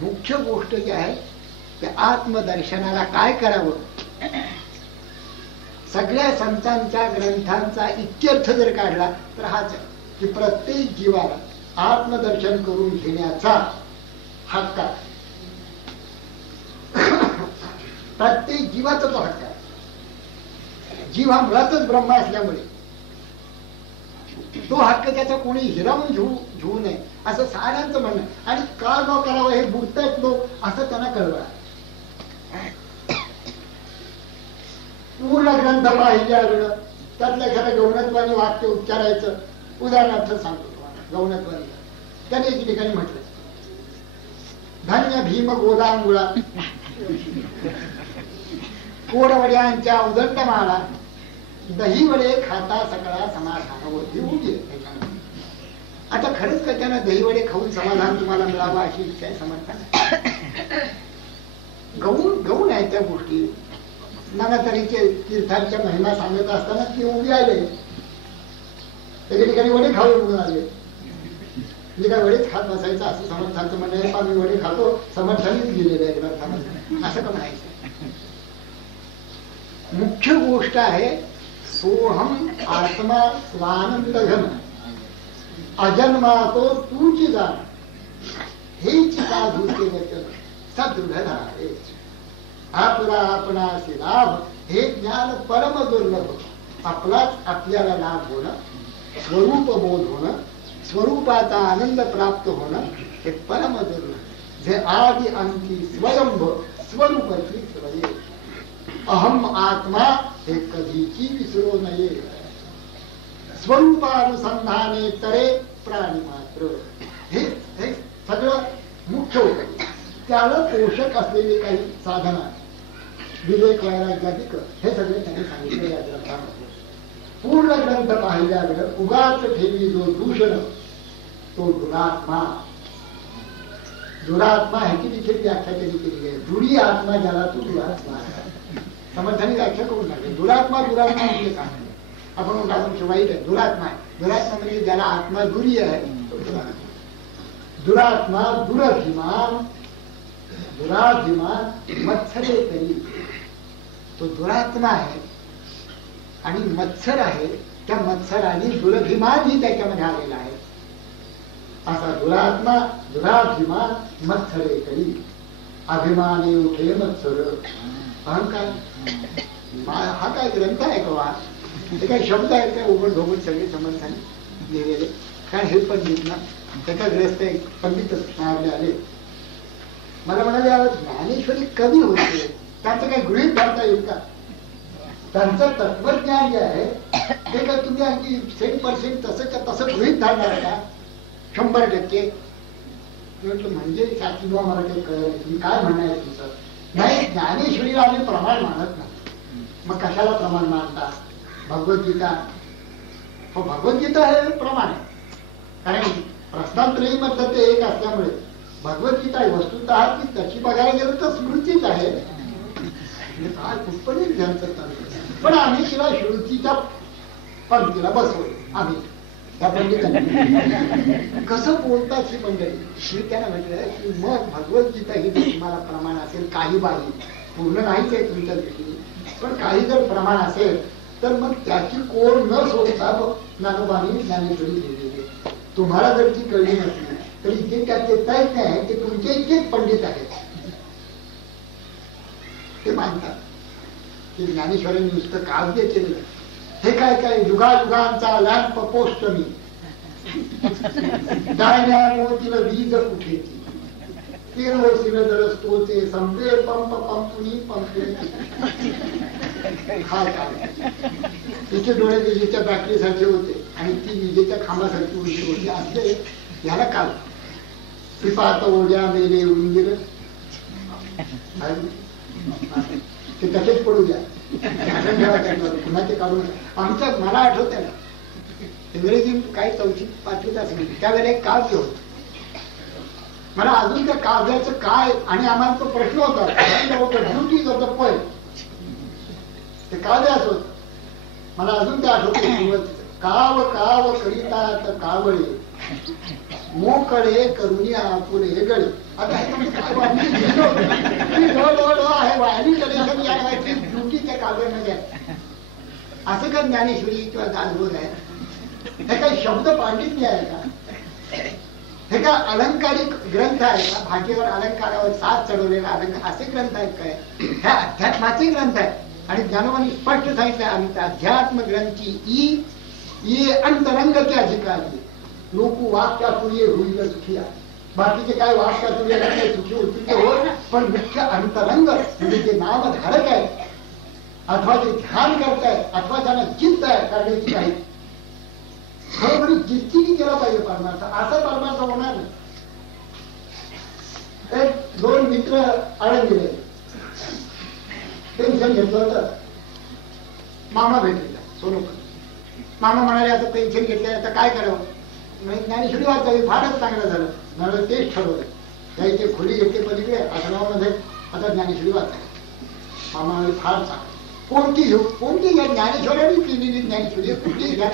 मुख्य गोष्ट जी आहे त्या आत्मदर्शनाला काय करावं, सगळ्या संतांच्या ग्रंथांचा इत्यर्थ जर काढला तर हाच आहे की प्रत्येक जीवाला आत्मदर्शन करून घेण्याचा हक्क आहे. प्रत्येक जीवाचा तो हक्क आहे. जीव हा मुळातच ब्रह्म असल्यामुळे तो हक्क त्याचा कोणी हिरावून घेऊ नये असं साऱ्यांचं म्हणणं. आणि का न करावं हे बुडतायत लोक असं त्यांना कळवं. पूर्ण ग्रंथ पाहिजे त्यातल्या खरं गौणत्वाने वाक्य उच्चारायचं. उदाहरणार्थ सांगतो तुम्हाला गौणत्वाने. त्याने एके ठिकाणी म्हटलं धन्य भीम गोदांगुळा कोडवड्यांच्या उदंड माळा दही वडे खाता सगळा समाधान होती उभी. आता खरंच का त्यांना दही वडे खाऊन समाधान तुम्हाला मिळावं अशी इच्छा आहे समजता. गौण आहे त्या गोष्टी. नाना तऱ्हेचे तीर्थांच्या महिमा सांगत असताना ती उभी आले. एके ठिकाणी वडे खावे म्हणून आले. मी काय वडेच खात बसायचं असं समर्थांचं म्हणजे मी वडे खातो, समर्थांनीच गेलेलं आहे ग्रंथामध्ये, असं का म्हणायचं. मुख्य गोष्ट आहे सोहम आत्मा स्वानंद घन अजन्मा तो तूची जाण हेच साधूचे वचन सदृढ झाले. आपला आपणाशी लाभ हे ज्ञान परम दुर्लभ. आपलाच आपल्याला लाभ होणं, स्वरूप बोध होणं, स्वरूपाचा आनंद प्राप्त होणं हे परम दुर्लभ. जे आदि अंती स्वयंभ स्वरूपाची स्वये अहम आत्मा हे कधीची विसरू नये. स्वरूपानुसंधाने तरे प्राणी मात्र हे सगळं मुख्य होत. त्याला पोषक असलेले काही साधना विवेक वैराग्याधिक हे सगळे त्यांनी सांगितले या ग्रंथामध्ये. पूर्ण ग्रंथ पाहिल्यावर उगाच ठेवी जो दूषण तो दुरात्मा. दुरात्मा ह्याची देखील व्याख्या त्यांनी केली आहे. दुरी आत्मा ज्याला तो दुरात्मा. समर्थांनी व्याख्या करून टाकली. दुरात्मा दुरात्मा म्हणजे काय आपण उदाहरण वाईट आहे. दुरात्मा आहे. दुरात्मा म्हणजे ज्याला आत्मा दुरी आहे तो दुरात्मा. दुरात्मा दुरभिमान दुराभिमान मत्सरे तरी तो दुरात्मा आहे आणि मत्सर आहे. त्या मत्सराने दुरभिमान ही त्याच्यामध्ये आलेला आहे. असा दुरात्मा दुराभिमान मत्सरे तरी अभिमाने उठे मत्सर अहंकार. हा काय ग्रंथ आहे का? हे काही शब्द आहेत काय उघड ढोबळ सगळे समर्थांनी लिहिलेले. कारण हे पंडित ना त्याचा ग्रस्त एक पंडितच आले. मला म्हणाले ज्ञानेश्वरी कधी होते त्यांचं काही गृहीत धरता येईल का? त्यांचं तत्वज्ञान जे आहे ते काय तुम्ही अगदी 100% तसं तसं गृहीत धरणार का? 100%. म्हटलं म्हणजे किंवा मला काही कळलं तुम्ही काय म्हणणार तुमचं. नाही, ज्ञानेश्वरीला आम्ही प्रमाण मानत नाही. मग कशाला प्रमाण मानता? भगवद्गीता. हो, भगवद्गीता हे प्रमाण आहे. कारण प्रस्थानत्रयी मध्ये ते एक असल्यामुळे भगवद्गीता वस्तुतः ती तशी बघायला गेलं तर स्मृतीच आहे. काय कुठपणे पण आम्ही तिला श्रुतीच्या पंक्तीला बसवलं. आम्ही त्या पंडितांनी कसं बोलतात ही मंडळी. मी त्यांना म्हटलं की मग भगवद्गीता ही तुम्हाला प्रमाण असेल काही बाजू पूर्ण नाहीच आहे तुमच्या दृष्टीने, पण काही जर प्रमाण असेल तर मग त्याची कोण न सोडता ज्ञानोबानी ज्ञानेश्वरी लिहिलेली. तुम्हाला जर ती कळली नसली तर इथे त्यात येत नाही ते तुमचे इतकेच पंडित आहेत. ते मानतात की ज्ञानेश्वरांनी नुसतं काव्य केलं. हे काय काय युगायुगांचा लॅम्प पोस्ट मी मोतीला वीज कुठे तिरवसिन जर स्तोचे संपे पंप पंपुनी पंपे. हा काय तिचे डोळे विजेच्या बॅटरीसारखे होते आणि ती विजेच्या खांबासारखी उंची होती. असले याला काल पिपात ओढ्या मेले उंदीर ते तसेच पडू द्या. पुन्हा ते काढून आमच्या मला आठवत आहे ना इंग्रजी काही 4वी 5वीत असेल त्यावेळेला एक काव्य होत. मला अजून त्या काव्याचं काय आणि आम्हाला तो प्रश्न होता ब्युटी ऑफ द पोएम ते काव्य असत. मला अजून ते आठवत. काव काव करितात कावळे मोकळे करुणी आपुले गळे. आता हे ब्युटीच्या काव्यामध्ये असं का ज्ञानेश्वरी किंवा दासबोध आहे? हे काही शब्द पांडित्य आहे का? हे का अलंकारिक ग्रंथ आहे का? भाषेवर अलंकारावर साथ चढवलेला अलंकार असे ग्रंथ आहेत काय? हे अध्यात्माचे ग्रंथ आहे. आणि ज्ञानोबांनी स्पष्ट सांगितलं आमच्या अध्यात्म ग्रंथी ये अंतरंगचे अधिकारी लोक वाक्यातुर्य होईल सुखिया. बाकीचे काय वाक्यातुर्य सुखी होतील ते होत, पण मुख्य अंतरंग म्हणजे जे नामधारक आहे अथवा जे ध्यान करतायत अथवा त्यांना चिंता आहे करण्याची काही खरोखरी जिद्दीने केला पाहिजे परमार्थ. असं परमार्थ होणार नाही. एक 2 मित्र आळंद गेले. पेन्शन घेतलं होतं. मामा भेटले सोनोकर. मामा म्हणाले आता पेन्शन घेतले आता काय करावं? ज्ञानेश्वरी वाचावी. फारच चांगलं झालं. मला तेच ठरवलं त्याची खोली घेतली पलीकडे आश्रमामध्ये आता ज्ञानेश्वरी वाचावी. मामा म्हणाले फार चांगलं. कोणती घेऊ? कोणती घ्या? ज्ञानेश्वरी केलेली ज्ञानेश्वरी कुठली घ्या?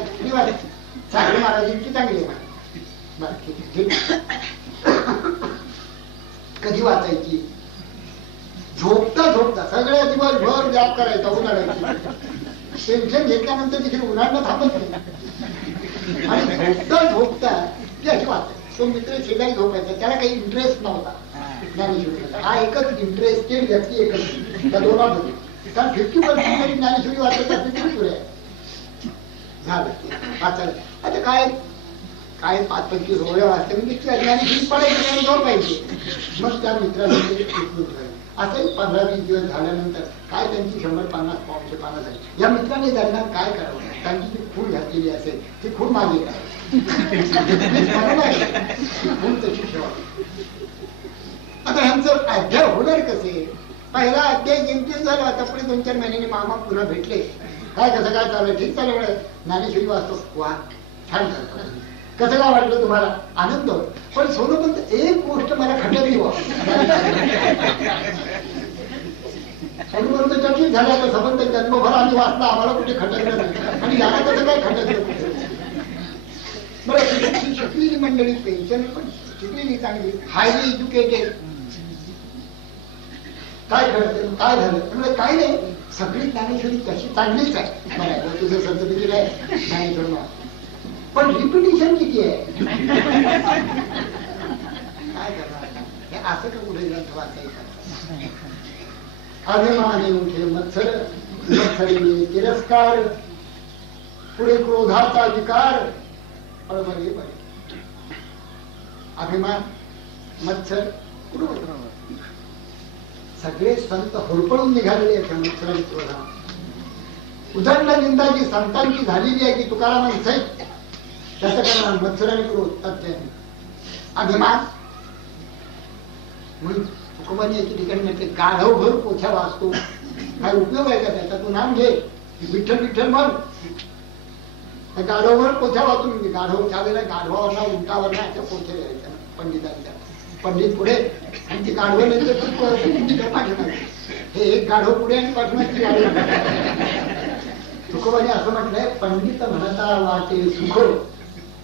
सागरे महाराजांची चांगली आहे. कधी वाचायची? झोपता झोपता. सगळ्या दिवसभर व्याप करायचा उन्हाळ्याची. टेन्शन घेतल्यानंतर देखील उन्हाळ्यानं थांबत नाही आणि झोपता झोपता ती अशी वाचायची. तो मित्र शेजारी झोपायचा, त्याला काही इंटरेस्ट नव्हता ज्ञानेश्वरीचा. हा एकच इंटरेस्टेड व्यक्ती एकच त्या दोनात होती. कारण 50% तरी ज्ञानेश्वरी वाचत असते तरी पुरे झालं वाचायला. आता काय काय 5-25 ओळ्या वाचते म्हणजे ज्ञानेश्वरी पडायची जोर पाहिजे. मग त्या मित्राला असं 15-20 दिवस झाल्यानंतर काय त्यांची 100-50 पानं झाली. या मित्राने दरम्यान काय करावं? त्यांची जी खूण घातलेली असेल ती खूण मागे करावी. खूण तशी ठेवावी. आता ह्यांचं अध्याय होणार कसे? पहिला अध्याय जिंकून झाला. आता पुढे 2-4 महिन्यांनी मामा पुन्हा भेटले. काय कसं काय चालू? ठीक चालू वेळ ज्ञानेश्वरी वाचतो. वा छान करतो. कसं काय वाटलं तुम्हाला? आनंद होत. पण सोनोपंत एक गोष्ट मला खटकली वा. चकित झाला तर संबंध जन्मभर आम्ही वाचला, आम्हाला कुठे खटकलं नाही आणि याला कसं काय खटकलं कुठे? बरं शिकलेली मंडळी, पेन्शन पण शिकलेली चांगली, हायली एज्युकेटेड. काय घडतं? काय झालं? म्हणजे काय नाही, सगळी ज्ञानेश्वरी तशी चांगलीच आहे. तुझं संतती आहे ज्ञानेश्वरी, पण रिपिटिशन किती आहे? काय करणार? हे असं का कुठे ग्रंथ वाचायचं? अभिमाने उठे मत्सर, मत्सरीने तिरस्कार, पुढे क्रोधाचा विकार. बळे अभिमान, मत्सर, क्रोध. सगळे संत होरपळून निघालेले आहेत मत्सर आणि क्रोधा. उदंड निंदा जी संतांची झालेली आहे की तुकारामांचं त्याचं कारण मत्सर आणि क्रोध. अभिमान म्हणून तुकोबांनी एके ठिकाणी म्हटले, गाढवभर पोथ्या वाचतो, काय उपयोग आहे का त्याचा? तू नाम घे, विठ्ठल विठ्ठल म्हण. गाढवभर पोथ्या वाचून म्हणजे गाढव त्यावेळेला गाढवावरला उंटावरला अशा पोथ्या घ्यायच्या पंडितांच्या. पंडित पुढे आणि ती गाढव पाठवणार. हे एक गाढव पुढे आणि पाठवण्याची गाढव. तुकोबांनी असं म्हटलंय, पंडित म्हणता वाटे सुख,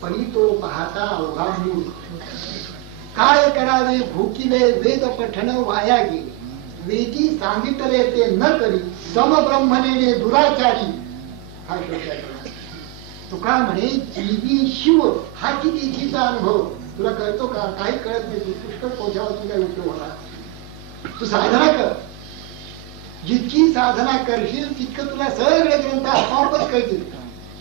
परी तो पाहता अवघा मूळ. काय करावे भूकिले वेद पठण वाया गेले, वेदी सांगितले ते न करी, समब्रह्मणे दुराचारी. हा तुका म्हणे जीवी शिव हा किती इच्छेचा अनुभव तुला कळतो का? काही कळत नाही. तू पुष्कळ पोथ्यावरती काय उपयोग होणार? तू साधना कर. जितकी साधना करशील तितकं तुला सगळे ग्रंथ आपोआपच कळतील.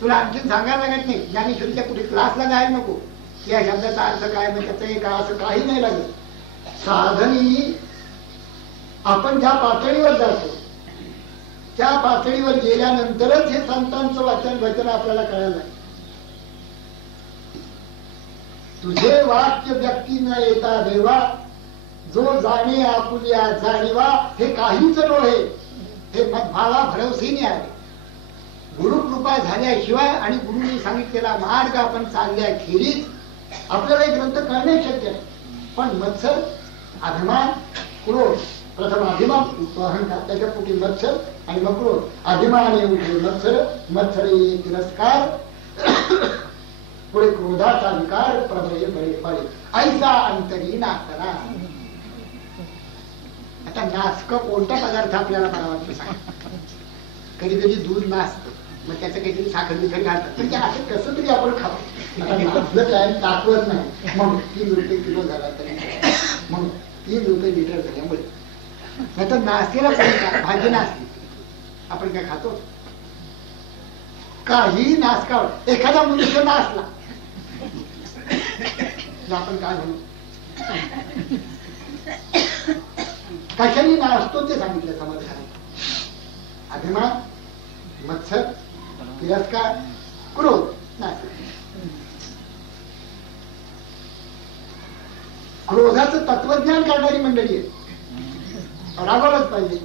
तुला आणखी सांगायला लागत नाही. ज्ञानेश्वरीच्या कुठे क्लासला जायला नको. या शब्दाचा अर्थ काय म्हणजे त्याचं एक असं काही नाही लागत. साधनी आपण ज्या पातळीवर जातो त्या पातळीवर गेल्यानंतरच हे संतांचं वाचन वचन आपल्याला कळायला. तुझे वाक्य व्यक्ती न येता देवा, जो जाणे आपुल्या जाणीवा. हे काहीच नव्हे, हे मदभावा भरवसेने आहे. गुरुकृपा झाल्याशिवाय आणि गुरुनी सांगितलेला मार्ग आपण चालल्याखेरीज आपल्याला एक ग्रंथ कळणे शक्य आहे. पण मत्सर, अभिमान, क्रोध. प्रथम अभिमान, अहंकार, त्याच्या पुढे मत्सर आणि मग क्रोध. अभिमान येऊन मत्सर, मत्सर ये तिरस्कार, पुढे क्रोधाचा विकार, प्रभय बळे बळे. ऐसा अंतरी नासना. आता नासक कोणता पदार्थ आपल्याला मला वाटतं सांग? कधी कधी दूध नासतं, मग त्याचं काहीतरी साखर बिखर घालतात. म्हणजे असं कसं तरी आपण खातो. आता नाचलं काय ताकवत नाही, मग 3 रुपये किलो झाला तरी, मग 3 रुपये लिटर झाल्यामुळे. नाही तर नाचतेला भाजी नाचली, आपण काय खातो? काही नाचकाव. एखादा मनुष्य नाचला आपण काय म्हणू? कशाने नाचतो ते सांगितलं समर्थाने. अभिमान, मत्सर, तिरस्कार, क्रोध, नाच. क्रोधाचं तत्वज्ञान करणारी मंडळी आहे. रागवलंच पाहिजे.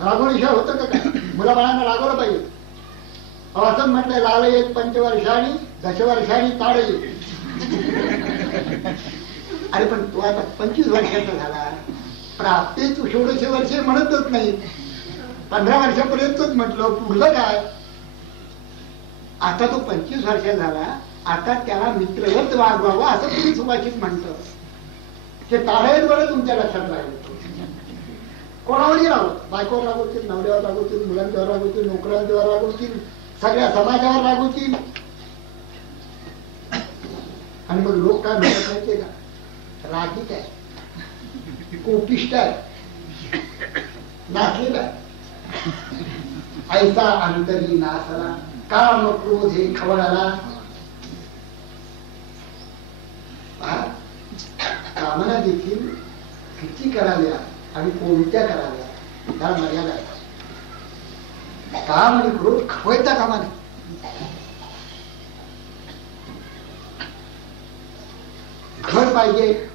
रागवल्याशिवाय होतं का काय? मुलाबाळांना रागवलं पाहिजे. असं म्हटलंय, लाल येत 5 वर्षांनी 10 वर्षांनी ताड येईल. अरे पण तू आता 25 वर्षाचा झाला, प्राप्ती तू 16 वर्षे म्हणतच नाही. 15 वर्षापर्यंतच म्हटलं, पुढलं काय? आता तो 25 वर्ष झाला, आता त्याला मित्रवत वागवावं असं तुम्ही सुभाषित म्हणतं. ते तारेत बरं तुमच्या लक्षात राहील. कोणावरही राहत, बायकोवर रागवतील, नवऱ्यावर रागवतील, मुलांच्यावर रागवतील, नोकऱ्यांच्यावर रागवतील, सगळ्या समाजावर रागवतील. आणि मग लोक काय म्हणत माहितीये का? रागीत आहे, कोपिष्ट आहे, नाचलेला आहे. ऐसा अंतरी नासला, काम क्रोध हे खवळाला. कामना देखील किती कराव्या आणि कोणत्या कराव्या ह्या मर्यादा आहेत. काम आणि क्रोध खवळता कामा नये. घर पाहिजे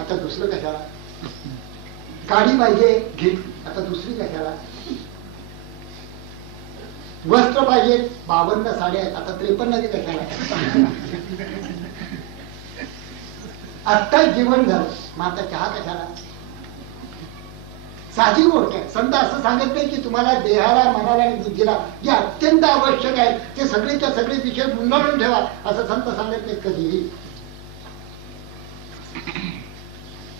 आता दुसरं कशाला, गाडी पाहिजे घे आता दुसरी कशाला, वस्त्र पाहिजे 52 साड्या आहेत आता 53 कशाला. आत्ता जीवन झालं मग आता चहा कशाला. साधी गोष्ट आहे. संत असं सांगत नाही की तुम्हाला देहाला, मनाला आणि बुद्धीला जे अत्यंत आवश्यक आहे ते सगळेच्या सगळे विषय गुंडाळून ठेवा असं संत सांगत नाही कधीही.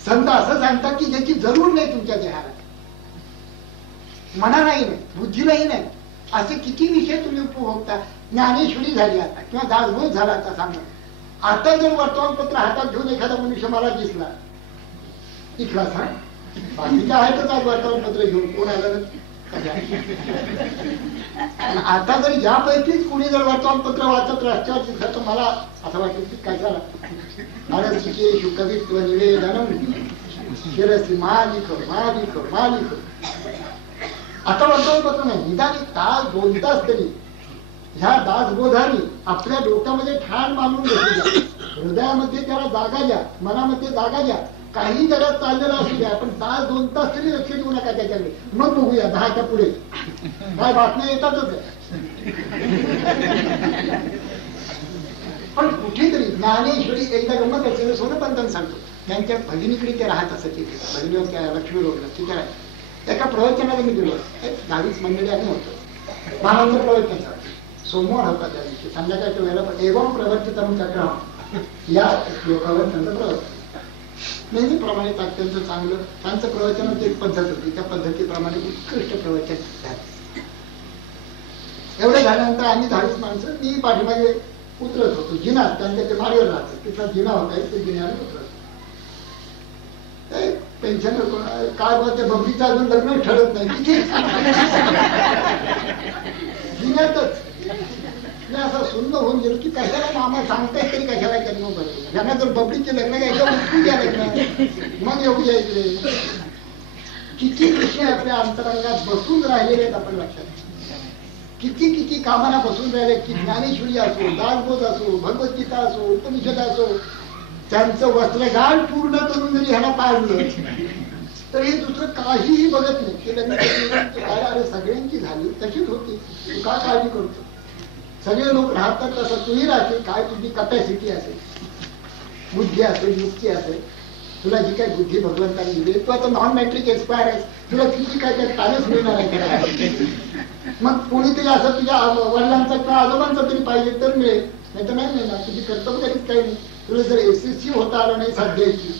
संत असं सांगतात की ज्याची जरूर नाही तुमच्या देहाला, मनालाही नाही, बुद्धीलाही नाही, असे किती विषय तुम्ही उपभोगता. ज्ञानेश्वरी झाली आता किंवा दासबोध झाला आता सांगा. आता जर वर्तमानपत्र हातात घेऊन एखादा मनुष्य मला दिसला इथला सांग, बाकीच्या आहेतच आज वर्तमानपत्र घेऊन, कोण आलं आता जर यापैकीच कोणी जर वर्तमानपत्र वाचत रस्त्यावर दिसलं तर मला असं वाटेल की काय झालं. अरसिकेषु कवित्व निवेदनम शिरसी मालिक मालिक मालिक. आता वर्तमानपत्र नाही, निदान 1 तास 2 तास तरी ह्या दासबोधाने आपल्या डोक्यामध्ये ठाण मानून घेतली, हृदयामध्ये त्याला जागा द्या, मनामध्ये जागा द्या. काही जगात चाललेलं असू द्या, पण 1-2 तास तरी लक्ष देऊ नका त्याच्याकडे. मग बघूया 10च्या पुढे काय बातम्या येतातच. पण कुठेतरी ज्ञानेश्वरी एकदा गंमत असेल, सोनपंतांना सांगतो, त्यांच्या भगिनीकडे ते राहत असत. भगिनीवर लक्ष्मी रोडला तिथे एका प्रवचनाला मी गेलो. 22 मंडळी आम्ही होतो. महाराजांचं प्रवचन सोमवार होता त्या दिवशी संध्याकाळच्या वेळेला. एवं प्रवर्तितम चक्रम या श्लोकावर त्यांचं प्रवचन नेहमीप्रमाणे त्यांचं चांगलं त्यांचं प्रवचनाची एक पद्धत होती, त्या पद्धतीप्रमाणे उत्कृष्ट प्रवचन झालं. एवढं झाल्यानंतर आम्ही 20 माणसं, मी पाठीमागे उतरत होतो. जिना त्यांच्या ते माडीवर राहतात, तिथला जिना होता, ते जिन्यावर उतरत. पेन्शन काय बोलते, बबलीचं अजून लग्न ठरत नाही तिथे जिन्यातच. मी असं सुंदर होऊन गेलो की कशाला मामा सांगताय तरी कशाला लग्न बरोबर. त्यांना जर बबलीचे लग्न घ्यायचं द्या लग्न, मग येऊ द्यायचे. किती विषय आपल्या अंतरंगात बसून राहिलेले आहेत आपण लक्षात. किती किती कामाना बसून राहिले की ज्ञानेश्वरी असो, दासबोध असो, भगवद्गीता असो, उपनिषद असो, त्यांचं वस्त्रगान पूर्ण करून जरी ह्याला पाळलं तर हे दुसरं काहीही बघत नाही. ते लग्न काय अरे सगळ्यांची झाली तशीच होती, तू का काळजी करतो. सगळे लोक राहतात तसं तूही राहते. काय तुझी कपॅसिटी असेल, बुद्धी असेल, युक्ती असेल, तुला जी काय बुद्धी भगवंतांनी दिली, तू आता नॉन मॅट्रिक एक्सपायर आहेस, तुला किती काय काय तालच मिळणार आहे. मग कोणीतरी असं तुझ्या वडिलांचा किंवा आजोबांचा तरी पाहिजे तर मिळेल, नाही तर नाही मिळणार. तुझी कर्तव्य कधीच काही नाही. तुला जर SSC होता आलं नाही सध्याची